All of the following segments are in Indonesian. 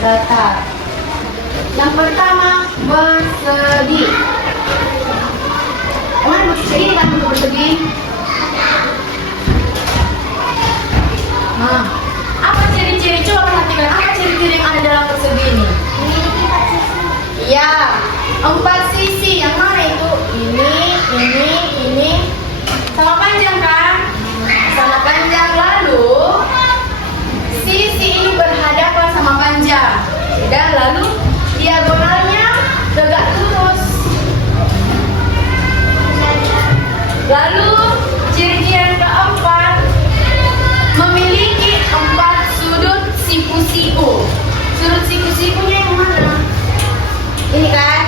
datar. Yang pertama, bersegi. Mana bersegi? Ini kan bentuk bersegi. Nah, apa ciri-ciri? Coba perhatikan, apa ciri-ciri yang ada dalam persegi ini? Iya, 4 sisi. Yang mana itu? Ini. Sama panjang kan? Sama panjang. Lalu sisi ini berhadapan sama panjang. Dan lalu diagonalnya tegak lurus. Lalu ciri-ciri yang keempat, memiliki 4 sudut siku-siku. Sudut siku-sikunya yang mana? Ini kan?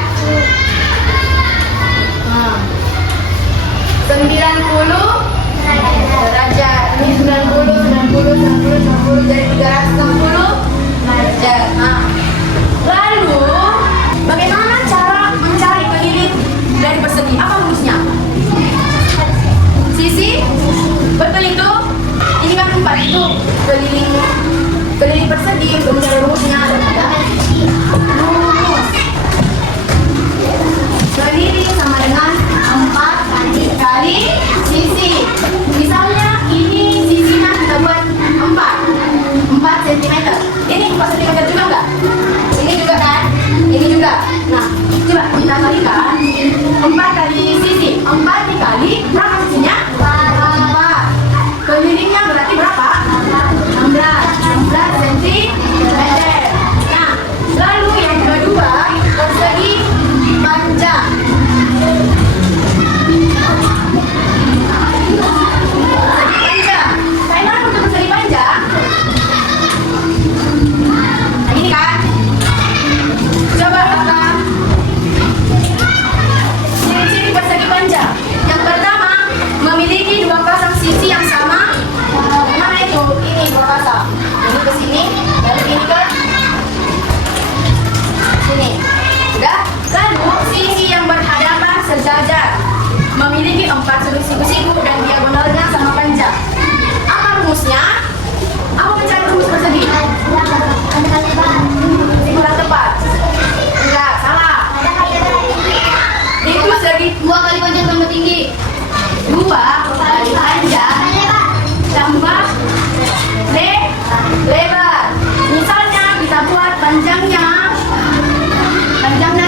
90 derajat. Ini 90 jadi 360 derajat. Lalu bagaimana cara mencari keliling dari persegi? Apa rumusnya? Sisi, betul itu. Ini kan 4 itu keliling persegi. Untuk mencari rumusnya ada rumus keliling sama dengan 4 kali sisi. Misalnya ini sisinya kita buat 4 cm. Ini 4 cm juga enggak? Ini juga kan? Ini juga. Nah, coba kita kalikan 4 kali sisi. 4 dikali berapa sisinya? 4. Kelilingnya berarti berapa? 16 cm. Nah, lalu yang kedua, persegi panjang. Memiliki 4 sudut siku-siku dan diagonalnya sama panjang. Apa rumusnya? Apa mencari rumus persegi? Kurang tepat. Enggak, salah. Itu segi 2 kali panjang tambah tinggi. 2 kali panjang tambah lebar. Misalnya kita buat panjangnya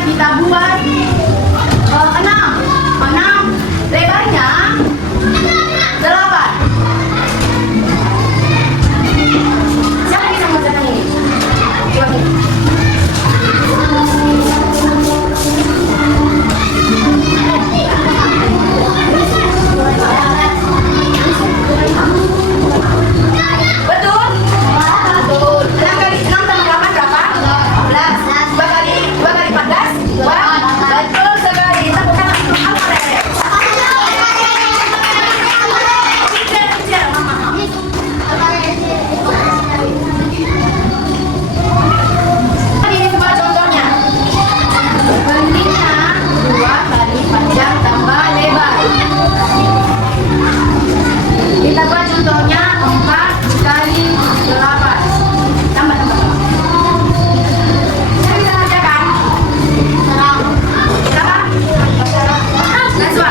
kita buat 6, lebarnya 8. Siapa bisa mengerjakan ini? Coba nih. Betul? Betul. 6 kali 6 tambah 8 berapa? 14. 2 kali 14? 2. Betul sekali. Tepuk tangan untuk Alfred. Ini sebuah contohnya. Bentuknya 2 kali panjang tambah lebar. Kita buat contohnya 4 kali 8. Tambah. Saya bisa kerjakan? Berapa? Najwa.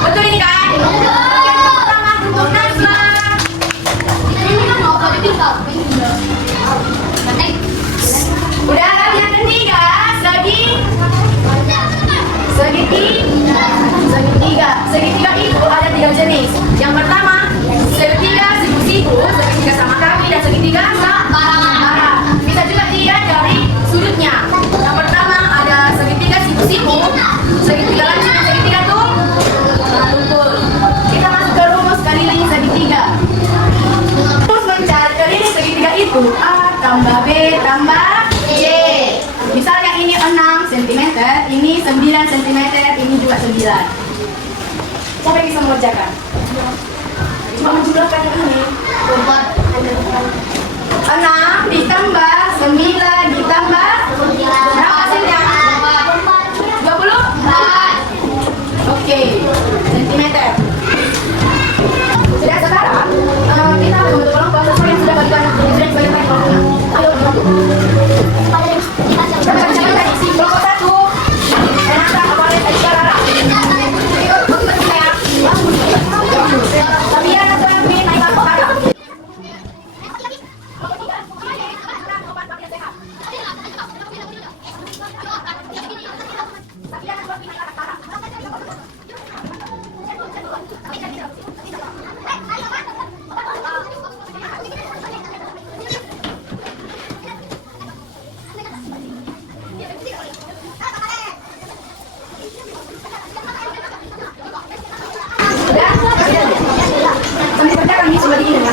Betul ini kan? Oke, tepuk tangan untuk Najwa. Udah kali yang ketiga, segitiga itu ada 3 jenis. Yang pertama, segitiga siku-siku, segitiga sama kaki, dan segitiga parah. Bisa juga dilihat dari sudutnya. Yang pertama ada segitiga siku-siku, segitiga lancip, dan segitiga tumpul. Kita masuk ke rumus keliling segitiga. Rumus mencari keliling segitiga itu A tambah B tambah C. Misalnya ini 6 cm, ini 9 cm, ini juga 9. Siapa yang bisa mengerjakan? Cuma menjumlahkan ini. 4. 6 ditambah 9 ditambah berapa hasilnya? 24. Oke, sentimeter. Sudah sekarang kita akan membentuk kelompok sesuai yang sudah dibagikan kelompoknya. Ayo membantu. Kelompok 1 Renata, Kemarin, Aisha, Lara. Sabian, Soemin, Aiman, Farah. Kami kerjakan ini semua di sini ya.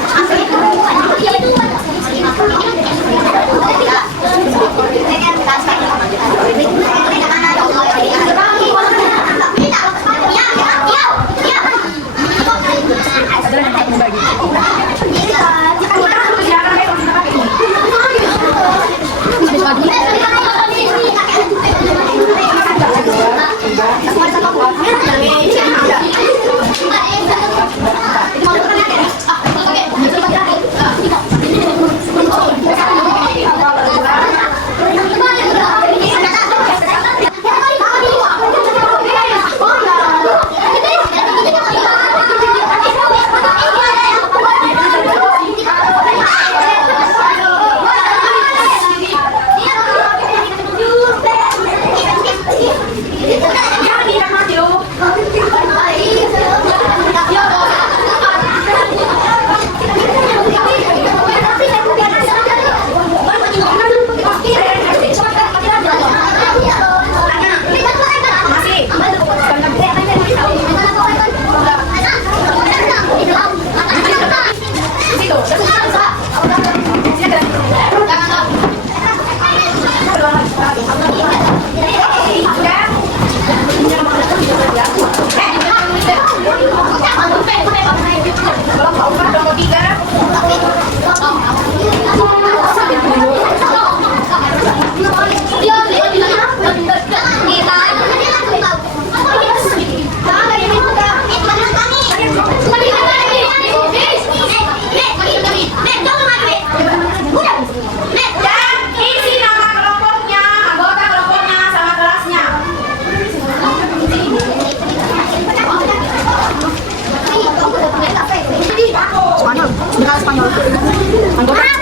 Panjang lagi.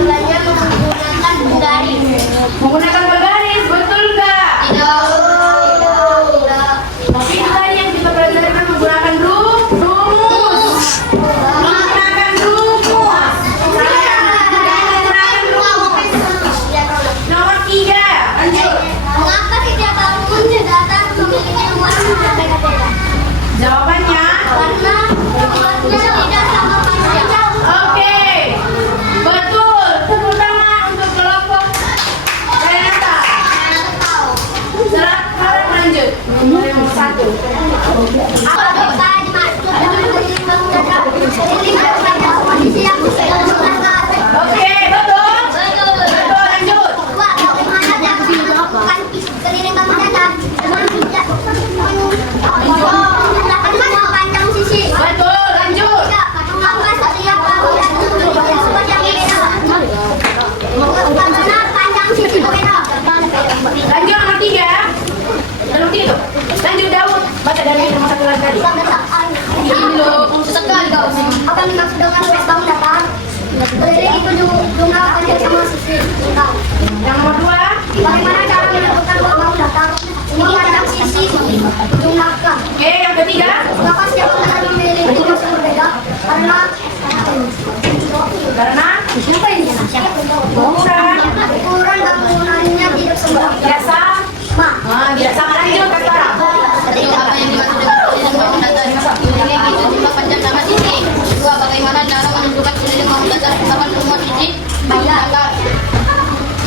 Jawabannya menggunakan bergaris. Menggunakan bergaris, betul nggak? Tidak. Tapi itu tadi yang kita pelajari kan menggunakan rumus. Menggunakan rumus. Menggunakan rumus. Nomor 3, lanjut. Mengapa setiap bangun datar memiliki nomor yang berbeda-beda? Jawabannya, Karena rumusnya tidak sama panjang. oke, betul. Tepuk tangan untuk kelompok Renata. Silakan lanjut. Nomor 1. Apakah dimaksud dengan keliling bangun datar? Keliling bangun kondisi yang menggunakan. Oke, betul. Betul, lanjut. Wah, bagaimana cara melakukan keliling bangun datar? Dengan tidak menggunakan semua panjang sisi. Betul, lanjut. Mengapa setiap bangun datar memiliki sumber yang berbeda? Karena panjang sisi berbeda. Lanjut nomor 3. Nomor 3 tuh. Lanjut Daud. Baca dari nomor 1 lagi tadi. Ini loh, susah sekali kau. Apa yang dimaksud dengan space bangun datar? Keliling itu jumlah panjang sama sisi. Yang nomor 2. Bagaimana cara menentukan bangun datar? Semua panjang sisi jumlahkan. Oke, yang ketiga. Mengapa setiap bangun datar memiliki sumber yang berbeda? Karena siapa ini? Ukuran bangunannya tidak sama. Biasa. Tidak sama, lanjut Kastara. Apa yang dimaksud dengan keliling bangun datar? Keliling itu jumlah panjang sama sisi. 2. Bagaimana cara menentukan keliling bangun datar berdasarkan semua sisi jumlahkan.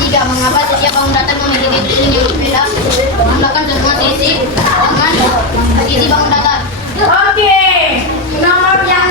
3. Mengapa setiap bangun datar memiliki keliling yang berbeda? Jumlahkan semua sisi dengan sisi bangun datar. Oke. Nomor yang